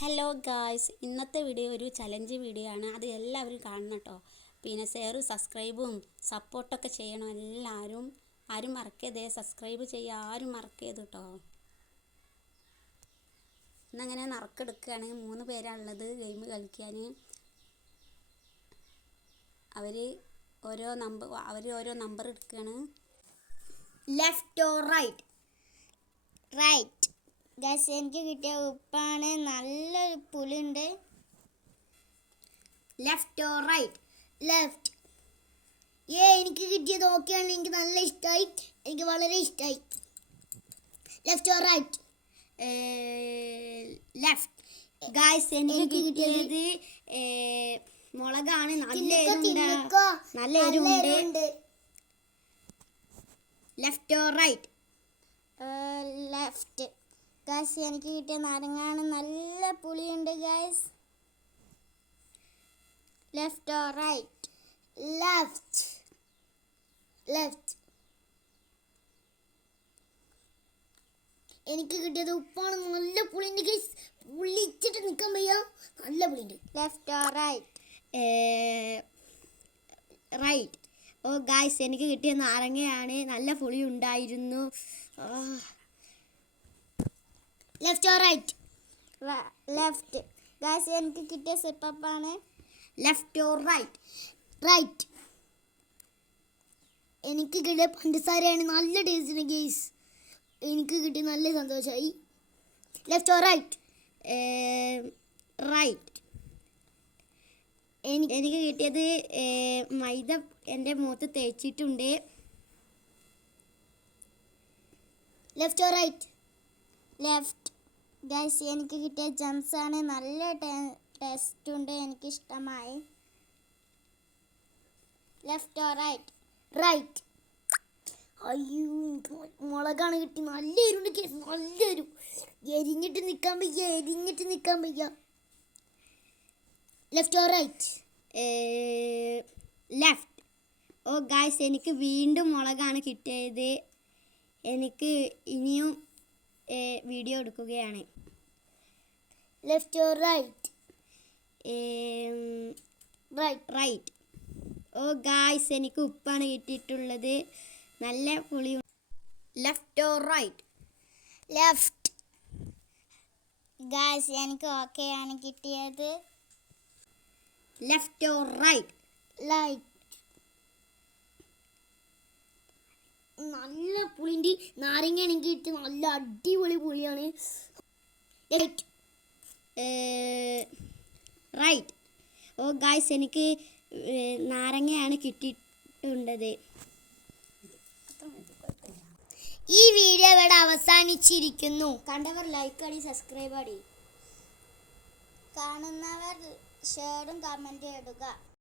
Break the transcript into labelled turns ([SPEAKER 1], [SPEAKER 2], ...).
[SPEAKER 1] Hello guys, ഇന്നത്തെ video ഒരു challenge video ആണ്. അത് എല്ലാവരും കാണണം കേട്ടോ. പിന്നെ ഷെയറും സബ്സ്ക്രൈബും സപ്പോർട്ടൊക്കെ ചെയ്യണം എല്ലാവരും. ആരും മറക്കരുതേ, സബ്സ്ക്രൈബ് ചെയ്യുക, ആരും മറക്കരുത് കേട്ടോ. ഇന്നങ്ങനെ നറുക്കെടുക്കുകയാണ്. 3 പേരാണുള്ളത് ഗെയിം കളിക്കാൻ. അവർ ഓരോ നമ്പർ എടുക്കുകയാണ്.
[SPEAKER 2] Left or right? Right. Guys, എനിക്ക് കിട്ടിയ ഉപ്പാണ്. നല്ലൊരു പുളിയുണ്ട്.
[SPEAKER 1] Left or right?
[SPEAKER 2] ലെഫ്റ്റ്. എനിക്ക് കിട്ടിയത് ഓക്കെയാണ്. എനിക്ക് നല്ല ഇഷ്ടമായി. എനിക്ക് വളരെ ഇഷ്ടമായി. Left or right?
[SPEAKER 1] Left. Guys, എനിക്ക് കിട്ടിയത് മുളകാണ്. നല്ല എരിവുണ്ട്. Left or right?
[SPEAKER 2] Left. Guys, എനിക്ക് കിട്ടിയ നാരങ്ങാണ്. നല്ല പുളിയുണ്ട് guys. Left or right? Left. Left. എനിക്ക് കിട്ടിയത് ഉപ്പാണ്. നല്ല പുളിയുണ്ട് ഗൈസ്. പുളിച്ചിട്ട് നിൽക്കാൻ വയ്യ. നല്ല പുളിയുണ്ട്. Left or right?
[SPEAKER 1] റൈറ്റ്. ഓ ഗായ്സ്, എനിക്ക് കിട്ടിയ നാരങ്ങയാണ്. നല്ല പുളി ഉണ്ടായിരുന്നു.
[SPEAKER 2] Left or right? Left. Guys, എനിക്ക് കിട്ടിയ സിപ്പപ്പാണ്.
[SPEAKER 1] Left or right?
[SPEAKER 2] റൈറ്റ്. എനിക്ക് കിട്ടിയ പഞ്ചസാരയാണ്. നല്ല ടേസ്റ്റ് ഉണ്ട് ഗൈസ്. എനിക്ക് കിട്ടിയ നല്ല സന്തോഷമായി. Left or right?
[SPEAKER 1] റൈറ്റ്. എനിക്ക് കിട്ടിയത് മൈദ എൻ്റെ മുഖത്ത് തേച്ചിട്ടുണ്ട്.
[SPEAKER 2] Left or right? Left. Guys, എനിക്ക് കിട്ടിയ ജംസ് ആണ്. നല്ല ടേസ്റ്റ് ഉണ്ട്. എനിക്കിഷ്ടമായി. Left or right? റൈറ്റ്. അയ്യോ, മുളകാണ് കിട്ടി. നല്ല എരിവുണ്ട്. നല്ല എരിവ്. എരിഞ്ഞിട്ട് നിൽക്കാൻ വയ്യ. Left or right?
[SPEAKER 1] ലെഫ്റ്റ്. ഓ ഗായ്സ്, എനിക്ക് വീണ്ടും മുളകാണ് കിട്ടിയത്. എനിക്ക് ഇനിയും വീഡിയോ എടുക്കുകയാണ്.
[SPEAKER 2] Left or right?
[SPEAKER 1] റൈറ്റ്. ഓ ഗായ്സ്, എനിക്ക് ഉപ്പാണ് കിട്ടിയിട്ടുള്ളത്. നല്ല പുളി. Left or right?
[SPEAKER 2] Left. Guys, എനിക്ക് ഓക്കെയാണ് കിട്ടിയത്.
[SPEAKER 1] Left or right?
[SPEAKER 2] റൈറ്റ്. നല്ല പുളിൻ്റെ നാരങ്ങ എനിക്ക് കിട്ടി. നല്ല അടിപൊളി പുളിയാണ്.
[SPEAKER 1] റൈറ്റ്. ഓ ഗായ്സ്, എനിക്ക് നാരങ്ങയാണ് കിട്ടിയിട്ടുള്ളത്.
[SPEAKER 2] ഈ വീഡിയോ ഇവിടെ അവസാനിച്ചിരിക്കുന്നു. കണ്ടവർ ലൈക്ക് അടി, സബ്സ്ക്രൈബ് അടി. കാണുന്നവർ ഷെയറും കമൻറ്റും ഇടുക.